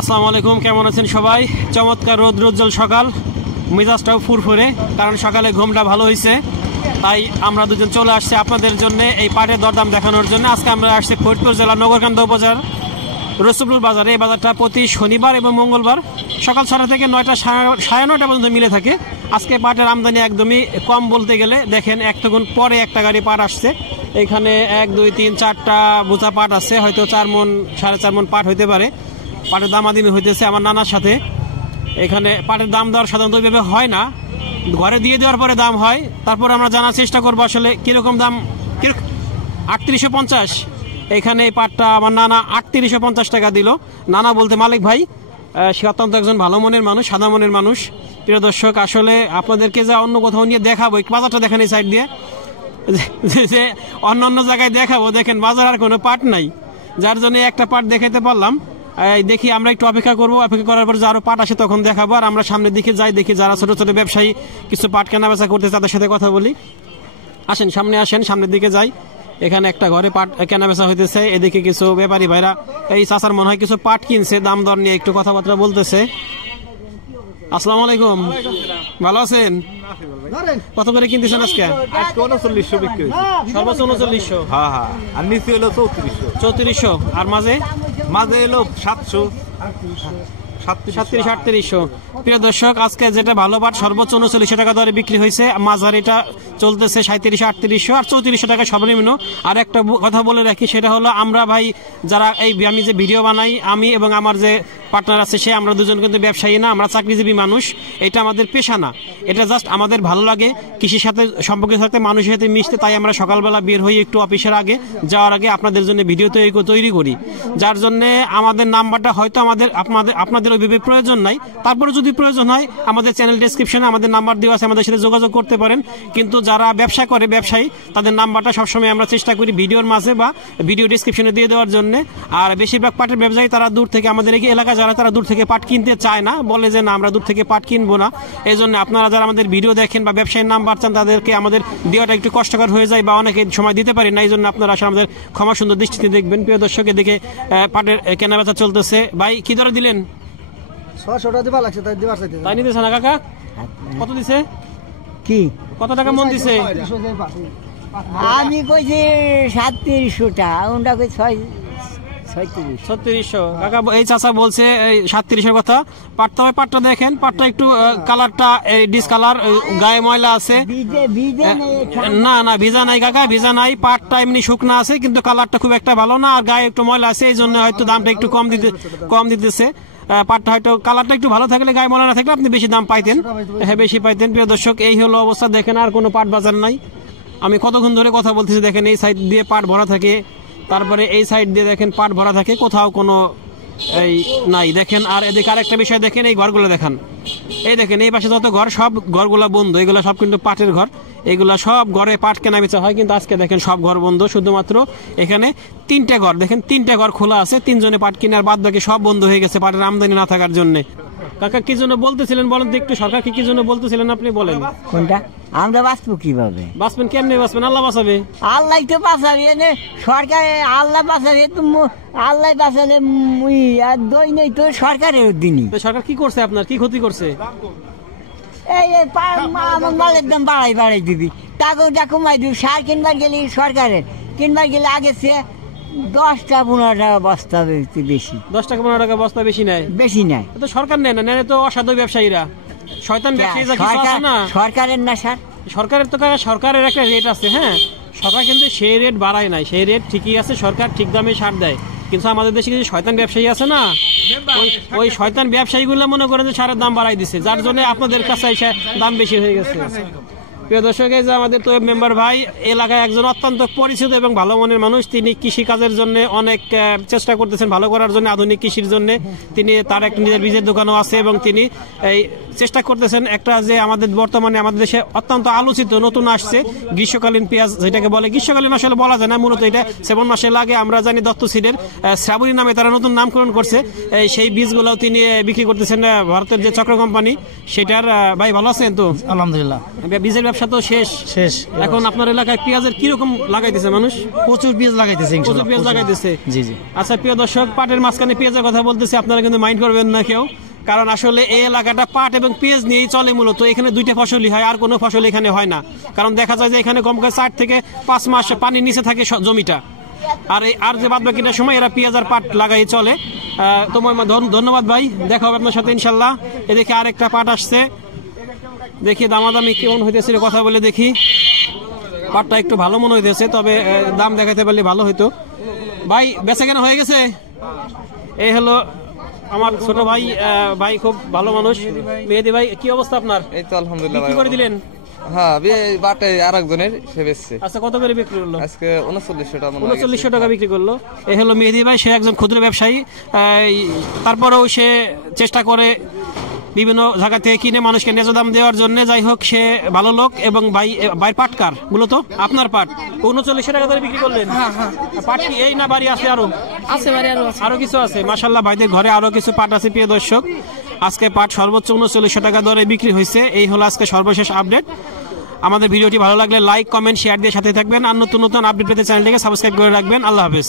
আসসালামু আলাইকুম, কেমন আছেন সবাই? চমৎকার রোদ্রোজ্জ্বল সকাল, মেজাজটাও ফুরফুরে, কারণ সকালে ঘুমটা ভালো হয়েছে। তাই আমরা দুজন চলে আসছি আপনাদের জন্য এই পাটের দরদাম দেখানোর জন্য। আজকে আমরা আসছি ফরিদপুর জেলার নগরকান্দা উপজেলার রসুলপুর বাজারে। এই বাজারটা প্রতি শনিবার এবং মঙ্গলবার সকাল 6টা থেকে 9টা সাড়ে 9টা পর্যন্ত মিলে থাকে। আজকে পাটের আমদানি একদমই কম বলতে গেলে। দেখেন একটুক্ষণ পরে একটা গাড়ি পাট আসছে। এখানে 1 2 3 4টা বোঝা পাট আছে, হয়তো 4 মণ 4.5 মণ পাট হইতে পারে। পাটের দামাদামি হইতেছে আমার নানার সাথে। এখানে পাটের দাম দেওয়ার সাধারণত ওইভাবে হয় না, ঘরে দিয়ে দেওয়ার পরে দাম হয়। তারপর আমরা জানার চেষ্টা করবো আসলে কিরকম দাম। 3850 এখানে এই পাটটা আমার নানা 3850 টাকা দিল। নানা বলতে মালিক ভাই, সে অত্যন্ত একজন ভালো মনের মানুষ, সাদা মনের মানুষ। প্রিয় দর্শক, আসলে আপনাদেরকে যা অন্য কোথাও নিয়ে দেখাবো, বাজারটা দেখেন এই সাইড দিয়ে, যে অন্য অন্য জায়গায় দেখাবো, দেখেন বাজার আর কোনো পাট নাই, যার জন্য একটা পাট দেখাতে পারলাম। দেখি আমরা একটু অপেক্ষা করবো, অপেক্ষা করার পর যে আরো পাট আসে তখন দেখাবো। আর আমরা সামনের দিকে যাই, দেখি যারা ছোট ছোট ব্যবসায়ী কিছু পাট কেনা বেচা করতে তাদের সাথে কথা বলি। আসেন, সামনে আসেন, সামনের দিকে যাই। এখানে একটা ঘরে পাট কেনা বেচা হইতেছে। এদিকে কিছু ব্যাপারী ভাইরা, এই চাচার মনে হয় কিছু পাট কিনছে, দাম দর নিয়ে একটু কথাবার্তা বলতেছে। আসসালামু আলাইকুম, ভালো আছেন? কত করে কিনতেছেন আজকে? 3900 বিক্রি হয়েছে। সর্বোচ্চ 3900। হ্যাঁ হ্যাঁ, আর নিচে হলো 3400। 3400। আর মাঝে মাঝে এলো 700, 3700, 3800। প্রিয় দর্শক, আজকে যেটা ভালো পাট সর্বোচ্চ 3900 টাকা দরে বিক্রি হয়েছে। মাঝারিটা চলতেছে 3700, 3800 আর 3400 টাকা সর্বনিম্ন। আর একটা কথা বলে রাখি, সেটা হলো আমরা ভাই যারা আমি যে ভিডিও বানাই, আমি এবং আমার যে পার্টনার আছে সে, আমরা দুজন কিন্তু ব্যবসায়ী না, আমরা চাকরিজীবী মানুষ। এটা আমাদের পেশা না, এটা জাস্ট আমাদের ভালো লাগে কৃষির সাথে সম্পর্কের সাথে, মানুষের সাথে মিশতে। তাই আমরা সকালবেলা বের হই একটু অফিসের আগে, যাওয়ার আগে আপনাদের জন্য ভিডিও তৈরি করি, যার জন্য আমাদের নাম্বারটা হয়তো আপনাদের ওইভাবে প্রয়োজন নাই। তারপরে যদি প্রয়োজন হয় আমাদের চ্যানেল ডেসক্রিপশনে আমাদের নাম্বার দেওয়া আছে, আমাদের সাথে যোগাযোগ করতে পারেন। কিন্তু যারা ব্যবসা করে, ব্যবসায়ী, তাদের নাম্বারটা সবসময় আমরা চেষ্টা করি ভিডিওর মাঝে বা ভিডিও ডেসক্রিপশনে দিয়ে দেওয়ার জন্য। আর বেশিরভাগ পাটের ব্যবসায়ী তারা দূর থেকে, আমাদের এই এলাকা যারা, তারা দূর থেকে পাট কিনতে চায় না, বলে যে না আমরা দূর থেকে পাট কিনবো না। এই জন্য আপনারা যারা আমাদের ভিডিও দেখেন বা ব্যবসায়ীর নাম্বার চান, তাদেরকে আমাদের দেওয়াটা একটু কষ্টকর হয়ে যায় বা অনেকে সময় দিতে পারি না। এই জন্য আপনারা আসলে আমাদের ক্ষমা সুন্দর দৃষ্টিতে দেখবেন। প্রিয় দর্শক, এদিকে পাটের কেনাবেচা চলতেছে। ভাই কি দরে দিলেন? 600 টাকা দিবা লাগছে, তাই দিবার চাইতে। তাই নিতেছে না কাকা? কত দিছে? কি কত টাকা মন দিছে? আমি কইছি 3700 টাকা, ওটা কই 3600। কাকা, এই চাচা বলছে 3700 কথা। পাটটা হয়, পাটটা দেখেন, পাটটা একটু কালারটা ডিসকালার, গায়ে ময়লা আছে। না না, ভিজা নাই কাকা, ভিজা নাই। পাটটা এমনি শুকনা আছে, কিন্তু কালারটা খুব একটা ভালো না, আর গায়ে একটু ময়লা আছে। এই জন্য হয়তো দামটা একটু কম দিতেছে। পাটটা হয়তো কালারটা একটু ভালো থাকলে, গায়ে ময়লা না থাকলে আপনি বেশি দাম পাইতেন, হ্যাঁ বেশি পাইতেন। প্রিয় দর্শক, এই হলো অবস্থা। দেখেন আর কোনো পাট বাজার নাই। আমি কতক্ষণ ধরে কথা বলতেছি, দেখেন এই সাইড দিয়ে পাট ভরা থাকে, তারপরে এই সাইড দিয়ে দেখেন পাট ভরা থাকে, কোথাও কোনো এই নাই। দেখেন আর এদিকে আরেকটা বিষয় দেখেন, এই ঘরগুলো দেখেন, এই দেখেন এই পাশে যত ঘর, সব ঘরগুলা বন্ধ। এগুলা সব কিন্তু পাটের ঘর, এগুলা সব ঘরে পাট কেনা বেচা হয়। কিন্তু আজকে দেখেন সব ঘর বন্ধ, শুধুমাত্র এখানে 3টা ঘর, দেখেন 3টা ঘর খোলা আছে, 3 জনে পাট কিনার, বাদ বাকি সব বন্ধ হয়ে গেছে পাটের আমদানি না থাকার জন্য। কাকা কি জন্য বলতেছিলেন বলেন তো একটু, সরকারকে কি জন্য বলতেছিলেন আপনি বলেন? কোনটা? আমরা বাঁচবো কিভাবে? বাঁচবেন কেমনে? বাঁচবেন আল্লাহ বাঁচাবে। আল্লাহ তো বাঁচাবে, সরকার আল্লাহ বাঁচাবে তো, আল্লাহ বাঁচালে মুই আর দই নেই তো সরকারের দিনই। সরকার কি করছে? আপনার কি ক্ষতি করছে? এই আমার মালের দাম বাড়াই দিবি, টাকা কমাই দিবি। সার কিনবার গেলে সরকারের, কিনবার গেলে আগে সে 10 টাকা 15 টাকা বস্তা বেশি। 10 টাকা 15 টাকা বস্তা বেশি নেয়? বেশি নেয় তো সরকার নেয় না, নেয় তো অসাধু ব্যবসায়ীরা, শয়তান ব্যবসায়ী। না সরকারের না স্যার, সরকারের তো কাকা, সরকারের একটা রেট আছে। হ্যাঁ, সরকার কিন্তু সেই রেট বাড়ায় নাই, সেই রেট ঠিকই আছে, সরকার ঠিক দামে সার দেয়। কিন্তু আমাদের দেশে কিছু শয়তান ব্যবসায়ী আছে না, ওই শয়তান ব্যবসায়ীগুলো মনে করে যে সারের দাম বাড়াই দিচ্ছে, যার জন্য আপনাদের কাছে দাম বেশি হয়ে গেছে। প্রিয় দর্শক, এই যে আমাদের তো মেম্বার ভাই, এলাকায় একজন অত্যন্ত পরিচিত এবং ভালো মনের মানুষ। তিনি কৃষি কাজের জন্য অনেক চেষ্টা করতেছেন, ভালো করার জন্য, আধুনিক কৃষির জন্য। তিনি তার একটা নিজের বীজের দোকানও আছে এবং তিনি এই চেষ্টা করতেছেন একটা যে আমাদের বর্তমানে আমাদের দেশে অত্যন্ত আলোচিত নতুন আসছে গ্রীষ্মকালীন পেঁয়াজ, যেটাকে বলে গ্রীষ্মকালীন, আসলে বলা যায় না, মূলত এটা 7 মাসে লাগে। আমরা জানি দত্ত সিডের শ্রাবণী নামে তারা নতুন নামকরণ করছে। সেই বীজগুলো তিনি বিক্রি করতেছেন ভারতের যে চক্র কোম্পানি, সেটার। ভাই ভালো আছেন তো? আলহামদুলিল্লাহ। বীজের ব্যবসা তো শেষ শেষ এখন আপনার এলাকায় পেঁয়াজের কিরকম লাগাইতেছে মানুষ? প্রচুর পেঁয়াজ লাগাইতেছে প্রচুর ইনশাআল্লাহ, পেঁয়াজ প্রচুর। লাগাইতেছে। জি জি। আচ্ছা প্রিয় দর্শক, পাটের মাঝখানে পেঁয়াজের কথা বলতেছি, আপনারা কিন্তু মাইন্ড করবেন না কেউ, কারণ আসলে এই এলাকাটা পাট এবং পেঁয়াজ নিয়েই চলে মূলত। এখানে দুইটা ফসলই হয়, আর কোনো ফসল এখানে হয় না, কারণ দেখা যায় যে এখানে কমপক্ষে 4 থেকে 5 মাস পানির নিচে থাকে জমিটা, আর যে বাদ বাকিটা সময় এরা পেঁয়াজ আর পাট লাগাই চলে। তোমার ধন্যবাদ ভাই, দেখা হবে আপনার সাথে ইনশাল্লাহ। এদিকে আরেকটা পাট আসছে, দেখি দামাদামি কেমন হইতেছিল, কথা বলে দেখি। পাটটা একটু ভালো মনে হইতেছে, তবে দাম দেখাতে পারলে ভালো হইতো। ভাই বেচা কেনা হয়ে গেছে? এই হলো আমার ছোট ভাই, ভাই খুব ভালো মানুষ। মেহেদি ভাই, কি অবস্থা আপনার? এই তো আলহামদুলিল্লাহ কি করে দিলেন? হ্যাঁ বাটে আরেকজনের সে বেচছে আচ্ছা, কত করে বিক্রি করলো? আজকে 3900 টাকা মনে হয় 3900 টাকা বিক্রি করলো। এ হলো মেহেদি ভাই, সে একজন ক্ষুদ্র ব্যবসায়ী। তারপরেও সে চেষ্টা করে বিভিন্ন জায়গা থেকে কিনে মানুষকে ন্যায্য দাম দেওয়ার জন্য। যাই হোক, সে ভালো লোক। এবং ভাই পাটকার মূলত, আপনার পাট 3900 টাকা ধরে বিক্রি করলেন? পাট কি এই না বাড়ি আছে আরো? আছে বাড়ি আরো কিছু আছে? মাশাআল্লাহ, ভাইদের ঘরে আরো কিছু পাট আছে। প্রিয় দর্শক, আজকে পাট সর্বোচ্চ 3900 টাকা দরে বিক্রি হয়েছে। এই হলো আজকে সর্বশেষ আপডেট। আমাদের ভিডিওটি ভালো লাগলে লাইক, কমেন্ট, শেয়ার দিয়ে সাথে থাকবেন। আর নতুন নতুন আপডেট পেতে চ্যানেলটিকে সাবস্ক্রাইব করে রাখবেন। আল্লাহ হাফেজ।